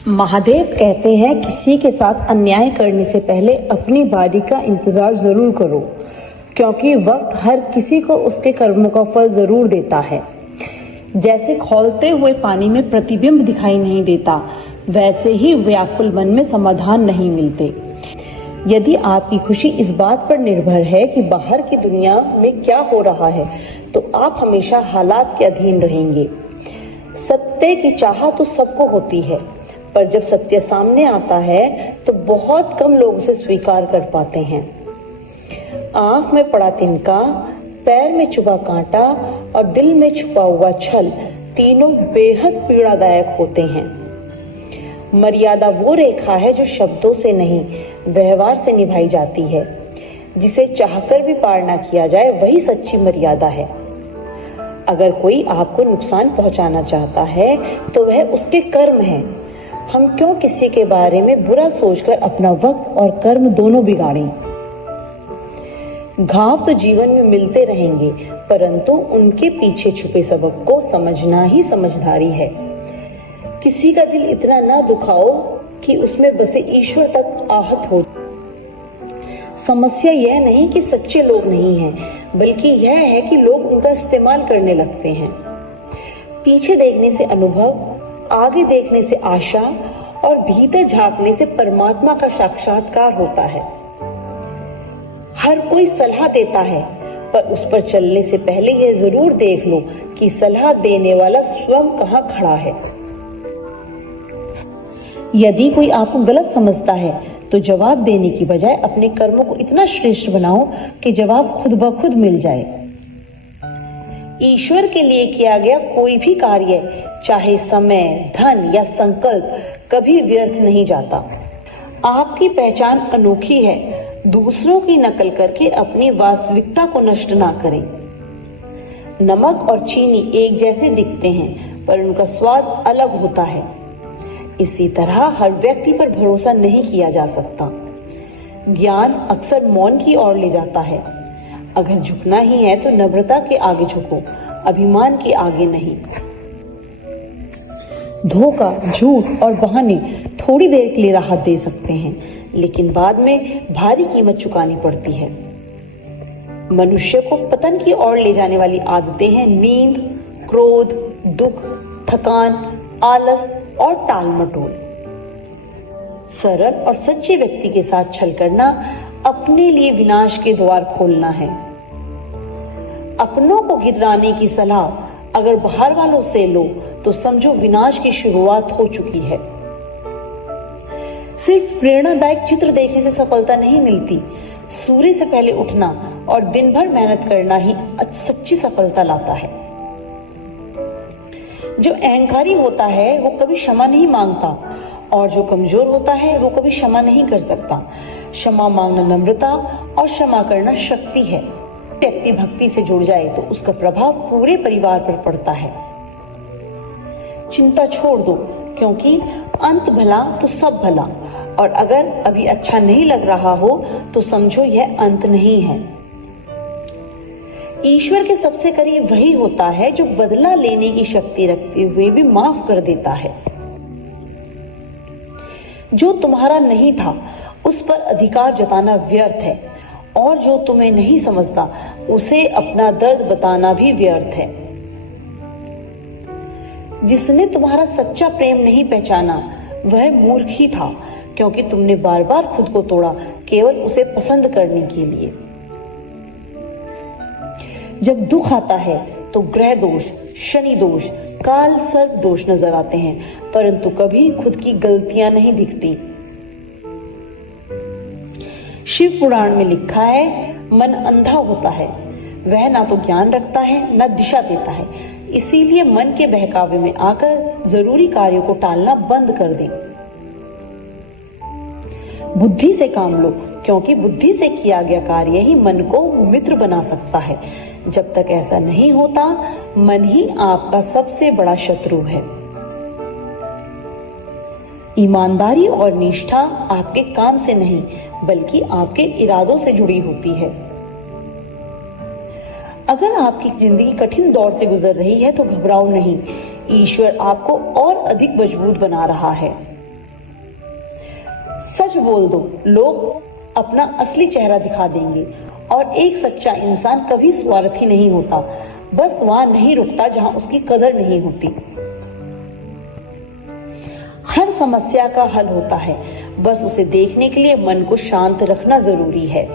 महादेव कहते हैं किसी के साथ अन्याय करने से पहले अपनी बारी का इंतजार जरूर करो, क्योंकि वक्त हर किसी को उसके कर्मों का फल जरूर देता है। जैसे खौलते हुए पानी में प्रतिबिंब दिखाई नहीं देता, वैसे ही व्याकुल मन में समाधान नहीं मिलते। यदि आपकी खुशी इस बात पर निर्भर है कि बाहर की दुनिया में क्या हो रहा है, तो आप हमेशा हालात के अधीन रहेंगे। सत्य की चाह तो सबको होती है, पर जब सत्य सामने आता है तो बहुत कम लोग उसे स्वीकार कर पाते हैं। आंख में पड़ा तिनका, पैर में चुभा कांटा और दिल में छुपा हुआ छल, तीनों बेहद पीड़ादायक होते हैं। मर्यादा वो रेखा है जो शब्दों से नहीं, व्यवहार से निभाई जाती है। जिसे चाहकर भी पार ना किया जाए, वही सच्ची मर्यादा है। अगर कोई आपको नुकसान पहुंचाना चाहता है तो वह उसके कर्म है। हम क्यों किसी के बारे में बुरा सोचकर अपना वक्त और कर्म दोनों बिगाड़ें। घाव तो जीवन में मिलते रहेंगे, परंतु उनके पीछे छुपे सबक को समझना ही समझदारी है। किसी का दिल इतना ना दुखाओ कि उसमें बसे ईश्वर तक आहत हो। समस्या यह नहीं कि सच्चे लोग नहीं हैं, बल्कि यह है कि लोग उनका इस्तेमाल करने लगते हैं। पीछे देखने से अनुभव, आगे देखने से आशा और भीतर झांकने से परमात्मा का साक्षात्कार होता है। हर कोई सलाह देता है, पर उस पर चलने से पहले यह जरूर देख लो कि सलाह देने वाला स्वयं कहाँ खड़ा है। यदि कोई आपको गलत समझता है तो जवाब देने की बजाय अपने कर्मों को इतना श्रेष्ठ बनाओ कि जवाब खुद ब खुद मिल जाए। ईश्वर के लिए किया गया कोई भी कार्य, चाहे समय, धन या संकल्प, कभी व्यर्थ नहीं जाता। आपकी पहचान अनोखी है, दूसरों की नकल करके अपनी वास्तविकता को नष्ट ना करें। नमक और चीनी एक जैसे दिखते हैं, पर उनका स्वाद अलग होता है। इसी तरह हर व्यक्ति पर भरोसा नहीं किया जा सकता। ज्ञान अक्सर मौन की ओर ले जाता है। अगर झुकना ही है तो नम्रता के आगे झुको, अभिमान के आगे नहीं। धोखा, झूठ और बहाने थोड़ी देर के लिए राहत दे सकते हैं, लेकिन बाद में भारी कीमत चुकानी पड़ती है। मनुष्य को पतन की ओर ले जाने वाली आदतें हैं नींद, क्रोध, दुख, थकान, आलस और टाल मटोल। सरल और सच्चे व्यक्ति के साथ छल करना अपने लिए विनाश के द्वार खोलना है। अपनों को गिराने की सलाह अगर बाहर वालों से लो तो समझो विनाश की शुरुआत हो चुकी है। सिर्फ प्रेरणादायक चित्र देखने से सफलता नहीं मिलती, सूर्य से पहले उठना और दिन भर मेहनत करना ही सच्ची सफलता लाता है। जो अहंकारी होता है वो कभी क्षमा नहीं मांगता, और जो कमजोर होता है वो कभी क्षमा नहीं कर सकता। क्षमा मांगना नम्रता और क्षमा करना शक्ति है। व्यक्ति भक्ति से जुड़ जाए तो उसका प्रभाव पूरे परिवार पर पड़ता है। चिंता छोड़ दो, क्योंकि अंत भला तो सब भला, और अगर अभी अच्छा नहीं लग रहा हो तो समझो यह अंत नहीं है। ईश्वर के सबसे करीब वही होता है जो बदला लेने की शक्ति रखते हुए भी माफ कर देता है। जो तुम्हारा नहीं था उस पर अधिकार जताना व्यर्थ है, और जो तुम्हें नहीं समझता उसे अपना दर्द बताना भी व्यर्थ है। जिसने तुम्हारा सच्चा प्रेम नहीं पहचाना वह मूर्ख ही था, क्योंकि तुमने बार बार खुद को तोड़ा केवल उसे पसंद करने के लिए। जब दुख आता है तो ग्रह दोष, शनि दोष, काल सर्प दोष नजर आते हैं, परंतु कभी खुद की गलतियां नहीं दिखती। शिव पुराण में लिखा है, मन अंधा होता है, वह ना तो ज्ञान रखता है ना दिशा देता है। इसीलिए मन के बहकावे में आकर जरूरी कार्यों को टालना बंद कर दें। बुद्धि से काम लो, क्योंकि बुद्धि से किया गया कार्य ही मन को मित्र बना सकता है। जब तक ऐसा नहीं होता, मन ही आपका सबसे बड़ा शत्रु है। ईमानदारी और निष्ठा आपके काम से नहीं, बल्कि आपके इरादों से जुड़ी होती है। अगर आपकी जिंदगी कठिन दौर से गुजर रही है तो घबराओ नहीं, ईश्वर आपको और अधिक मजबूत बना रहा है। सच बोल दो, लोग अपना असली चेहरा दिखा देंगे। और एक सच्चा इंसान कभी स्वार्थी नहीं होता, बस वहां नहीं रुकता जहां उसकी कदर नहीं होती। हर समस्या का हल होता है, बस उसे देखने के लिए मन को शांत रखना जरूरी है।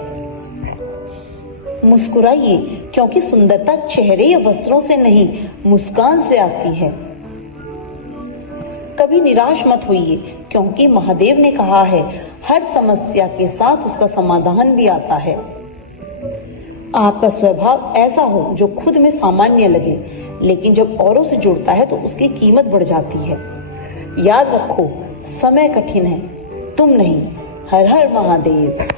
मुस्कुराइए, क्योंकि सुंदरता चेहरे या वस्त्रों से नहीं, मुस्कान से आती है। कभी निराश मत होइए, क्योंकि महादेव ने कहा है, हर समस्या के साथ उसका समाधान भी आता है। आपका स्वभाव ऐसा हो जो खुद में सामान्य लगे, लेकिन जब औरों से जुड़ता है तो उसकी कीमत बढ़ जाती है। याद रखो, समय कठिन है, तुम नहीं। हर हर महादेव।